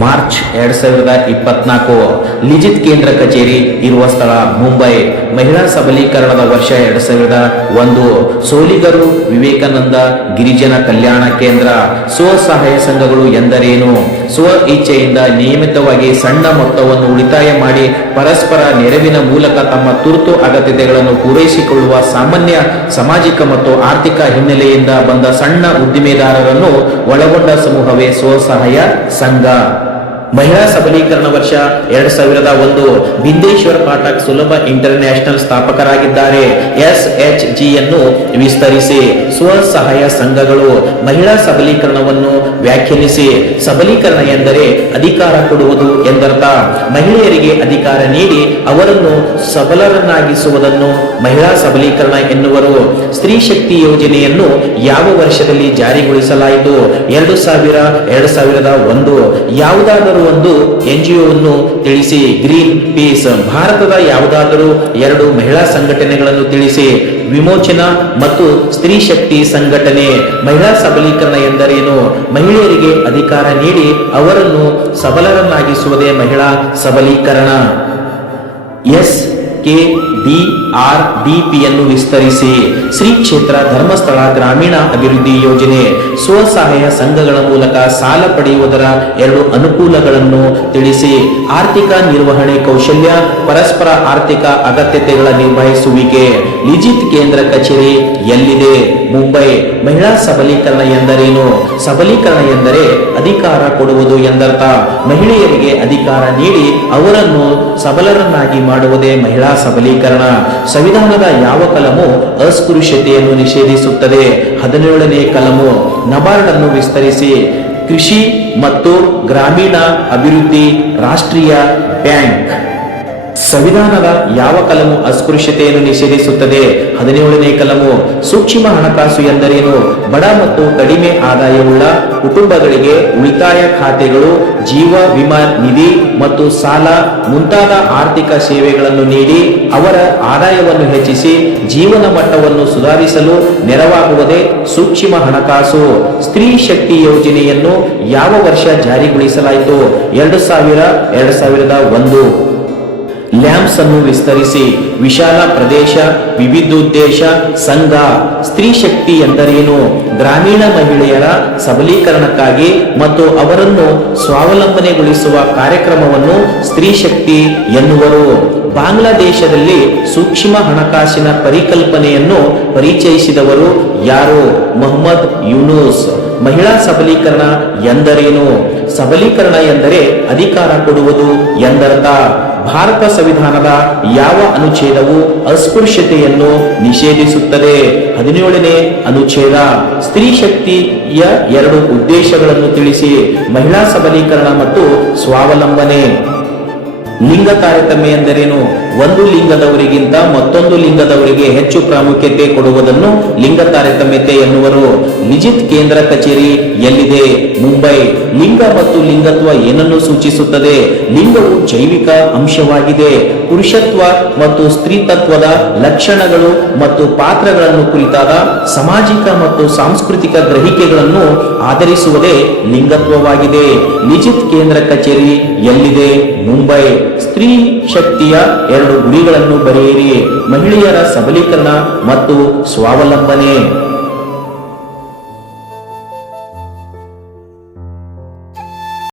March 2024 ಲಿಜಿತ್ ಕೇಂದ್ರ ಕಚೇರಿ ಇರುವ ಸ್ಥಳ ಮುಂಬೈ. ಮಹಿಳಾ ಸಬಲೀಕರಣದ ವರ್ಷ 2001. ಸೋಲಿಗರು ವಿವೇಕಾನಂದ ಗಿರಿಜನ ಕಲ್ಯಾಣ ಕೇಂದ್ರ. ಸ್ವಸಹಾಯ ಸಂಘಗಳು ಎಂದರೇನು? ಸ್ವ ಇಚ್ಛೆಯಿಂದ ನಿಯಮಿತವಾಗಿ ಸಣ್ಣ ಮೊತ್ತವನ್ನು ಉಳಿತಾಯ ಮಾಡಿ ಪರಸ್ಪರ ನೆರವಿನ ಮೂಲಕ ತಮ್ಮ ತುರ್ತು ಅಗತ್ಯತೆಗಳನ್ನು ಪೂರೈಸಿಕೊಳ್ಳುವ ಸಾಮಾನ್ಯ ಸಾಮಾಜಿಕ ಮತ್ತು ಆರ್ಥಿಕ ಹಿನ್ನೆಲೆಯಿಂದ ಬಂದ ಸಣ್ಣ ಉದ್ದಿಮೆದಾರರನ್ನು ಒಳಗೊಂಡ ಸಮೂಹವೇ ಸ್ವಸಹಾಯ ಸಂಘ. ಮಹಿಳಾ ಸಬಲೀಕರಣ ವರ್ಷ 2001. ಬಿಂದೇಶ್ವರ್ ಪಾಠಕ್ ಸುಲಭ ಇಂಟರ್ನ್ಯಾಷನಲ್ ಸ್ಥಾಪಕರಾಗಿದ್ದಾರೆ. SHG ಯನ್ನು ವಿಸ್ತರಿಸಿ. ಸ್ವಸಹಾಯ ಸಂಘಗಳು ಮಹಿಳಾ ಸಬಲೀಕರಣವನ್ನು ವ್ಯಾಖ್ಯಾನಿಸಿ. ಸಬಲೀಕರಣ ಎಂದರೆ ಅಧಿಕಾರ ಕೊಡುವುದು ಎಂದರ್ಥ. ಮಹಿಳೆಯರಿಗೆ ಅಧಿಕಾರ ನೀಡಿ ಅವರನ್ನು ಸಬಲರನ್ನಾಗಿಸುವುದನ್ನು ಮಹಿಳಾ ಸಬಲೀಕರಣ ಎನ್ನುವರು. ಸ್ತ್ರೀ ಶಕ್ತಿ ಯೋಜನೆಯನ್ನು ಯಾವ ವರ್ಷದಲ್ಲಿ ಜಾರಿಗೊಳಿಸಲಾಯಿತು? 2001. ಯಾವುದಾದರೂ ಒಂದು NGOವನ್ನು ತಿಳಿಸಿ. Green piece. ಭಾರತದ ಯಾವುದಾದರೂ 2 ಮಹಿಳಾ ಸಂಘಟನೆಗಳನ್ನು ತಿಳಿಸಿ. ವಿಮೋಚನಾ ಮತ್ತು ಸ್ತ್ರೀ ಶಕ್ತಿ ಸಂಘಟನೆ. ಮಹಿಳಾ ಸಬಲೀಕರಣ ಎಂದರೇನು? ಮಹಿಳೆಯರಿಗೆ ಅಧಿಕಾರ ನೀಡಿ ಅವರನ್ನು ಸಬಲರನ್ನಾಗಿಸುವುದೇ ಮಹಿಳಾ ಸಬಲೀಕರಣ. SKDRDP ಯನ್ನು ವಿಸ್ತರಿಸಿ. ಶ್ರೀ ಕ್ಷೇತ್ರ ಧರ್ಮಸ್ಥಳ ಗ್ರಾಮೀಣ ಅಭಿವೃದ್ಧಿ ಯೋಜನೆ. ಸ್ವಸಹಾಯ ಸಂಘಗಳ ಮೂಲಕ ಸಾಲ ಪಡೆಯುವುದರ 2 ಅನುಕೂಲಗಳನ್ನು ತಿಳಿಸಿ. ಆರ್ಥಿಕ ನಿರ್ವಹಣೆ ಕೌಶಲ್ಯ, ಪರಸ್ಪರ ಆರ್ಥಿಕ ಅಗತ್ಯತೆಗಳ ನಿರ್ವಹಿಸುವಿಕೆ. ಲಿಜಿತ್ ಕೇಂದ್ರ ಕಚೇರಿ ಎಲ್ಲಿದೆ? ಮುಂಬೈ. ಮಹಿಳಾ ಸಬಲೀಕರಣ ಎಂದರೇನು? ಸಬಲೀಕರಣ ಎಂದರೆ ಅಧಿಕಾರ ಕೊಡುವುದು ಎಂದರ್ಥ. ಮಹಿಳೆಯರಿಗೆ ಅಧಿಕಾರ ನೀಡಿ ಅವರನ್ನು ಸಬಲರನ್ನಾಗಿ ಮಾಡುವುದೇ ಮಹಿಳಾ ಸಬಲೀಕರಣ. ಸಂವಿಧಾನದ ಯಾವ ಕಲಮು ಅಸ್ಪೃಶ್ಯತೆಯನ್ನು ನಿಷೇಧಿಸುತ್ತದೆ? 17ನೇ ಕಲಮು. ನಬಾರ್ಡ್ ಅನ್ನು ವಿಸ್ತರಿಸಿ. ಕೃಷಿ ಮತ್ತು ಗ್ರಾಮೀಣ ಅಭಿವೃದ್ಧಿ ರಾಷ್ಟ್ರೀಯ ಬ್ಯಾಂಕ್. ಸಂವಿಧಾನದ ಯಾವ ಕಲಮು ಅಸ್ಪೃಶ್ಯತೆಯನ್ನು ನಿಷೇಧಿಸುತ್ತದೆ? 17ನೇ ಕಲಮು. ಸೂಕ್ಷ್ಮ ಹಣಕಾಸು ಎಂದರೇನು? ಬಡ ಮತ್ತು ಕಡಿಮೆ ಆದಾಯವುಳ್ಳ ಕುಟುಂಬಗಳಿಗೆ ಉಳಿತಾಯ ಖಾತೆಗಳು, ಜೀವ ವಿಮಾ ನಿಧಿ ಮತ್ತು ಸಾಲ ಮುಂತಾದ ಆರ್ಥಿಕ ಸೇವೆಗಳನ್ನು ನೀಡಿ ಅವರ ಆದಾಯವನ್ನು ಹೆಚ್ಚಿಸಿ ಜೀವನ ಮಟ್ಟವನ್ನು ಸುಧಾರಿಸಲು ನೆರವಾಗುವುದೇ ಸೂಕ್ಷ್ಮ ಹಣಕಾಸು. ಸ್ತ್ರೀ ಶಕ್ತಿ ಯೋಜನೆಯನ್ನು ಯಾವ ವರ್ಷ ಜಾರಿಗೊಳಿಸಲಾಯಿತು? 2001. ಲ್ಯಾಂಪ್ಸ್ ಅನ್ನು ವಿಸ್ತರಿಸಿ. ವಿಶಾಲ ಪ್ರದೇಶ, ವಿವಿಧೋದ್ದೇಶ ಸಂಘ. ಸ್ತ್ರೀ ಶಕ್ತಿ ಎಂದರೇನು? ಗ್ರಾಮೀಣ ಮಹಿಳೆಯರ ಸಬಲೀಕರಣಕ್ಕಾಗಿ ಮತ್ತು ಅವರನ್ನು ಸ್ವಾವಲಂಬನೆಗೊಳಿಸುವ ಕಾರ್ಯಕ್ರಮವನ್ನು ಸ್ತ್ರೀ ಶಕ್ತಿ ಎನ್ನುವರು. ಬಾಂಗ್ಲಾದೇಶದಲ್ಲಿ ಸೂಕ್ಷ್ಮ ಹಣಕಾಸಿನ ಪರಿಕಲ್ಪನೆಯನ್ನು ಪರಿಚಯಿಸಿದವರು ಯಾರು? ಮೊಹಮ್ಮದ್ ಯೂನುಸ್. ಮಹಿಳಾ ಸಬಲೀಕರಣ ಎಂದರೇನು? ಸಬಲೀಕರಣ ಎಂದರೆ ಅಧಿಕಾರ ಕೊಡುವುದು ಎಂದರ್ಥ. ಭಾರತ ಸಂವಿಧಾನದ ಯಾವ ಅನುಚ್ಛೇದವು ಅಸ್ಪೃಶ್ಯತೆಯನ್ನು ನಿಷೇಧಿಸುತ್ತದೆ? 17ನೇ ಅನುಚ್ಛೇದ. ಸ್ತ್ರೀ ಶಕ್ತಿಯ 2 ಉದ್ದೇಶಗಳನ್ನು ತಿಳಿಸಿ. ಮಹಿಳಾ ಸಬಲೀಕರಣ ಮತ್ತು ಸ್ವಾವಲಂಬನೆ. ಲಿಂಗ ತಾರತಮ್ಯ ಎಂದರೇನು? ಒಂದು ಲಿಂಗದವರಿಗಿಂತ ಮತ್ತೊಂದು ಲಿಂಗದವರಿಗೆ ಹೆಚ್ಚು ಪ್ರಾಮುಖ್ಯತೆ ಕೊಡುವುದನ್ನು ಲಿಂಗ ತಾರತಮ್ಯತೆ ಎನ್ನುವರು. ಲಿಜಿತ್ ಕೇಂದ್ರ ಕಚೇರಿ ಎಲ್ಲಿದೆ? ಮುಂಬೈ. ಲಿಂಗ ಮತ್ತು ಲಿಂಗತ್ವ ಏನನ್ನು ಸೂಚಿಸುತ್ತದೆ? ಲಿಂಗವು ಜೈವಿಕ ಅಂಶವಾಗಿದೆ. ಪುರುಷತ್ವ ಮತ್ತು ಸ್ತ್ರೀತತ್ವದ ಲಕ್ಷಣಗಳು ಮತ್ತು ಪಾತ್ರಗಳನ್ನು ಕುರಿತಾದ ಸಾಮಾಜಿಕ ಮತ್ತು ಸಾಂಸ್ಕೃತಿಕ ಗ್ರಹಿಕೆಗಳನ್ನು ಆಧರಿಸುವುದೇ ಲಿಂಗತ್ವವಾಗಿದೆ. ಲಿಜಿತ್ ಕೇಂದ್ರ ಕಚೇರಿ ಎಲ್ಲಿದೆ? ಮುಂಬೈ. ಸ್ತ್ರೀ ಶಕ್ತಿಯ 2 ಗುರಿಗಳನ್ನು ಬರೆಯಿರಿ. ಮಹಿಳೆಯರ ಸಬಲೀಕರಣ ಮತ್ತು ಸ್ವಾವಲಂಬನೆ.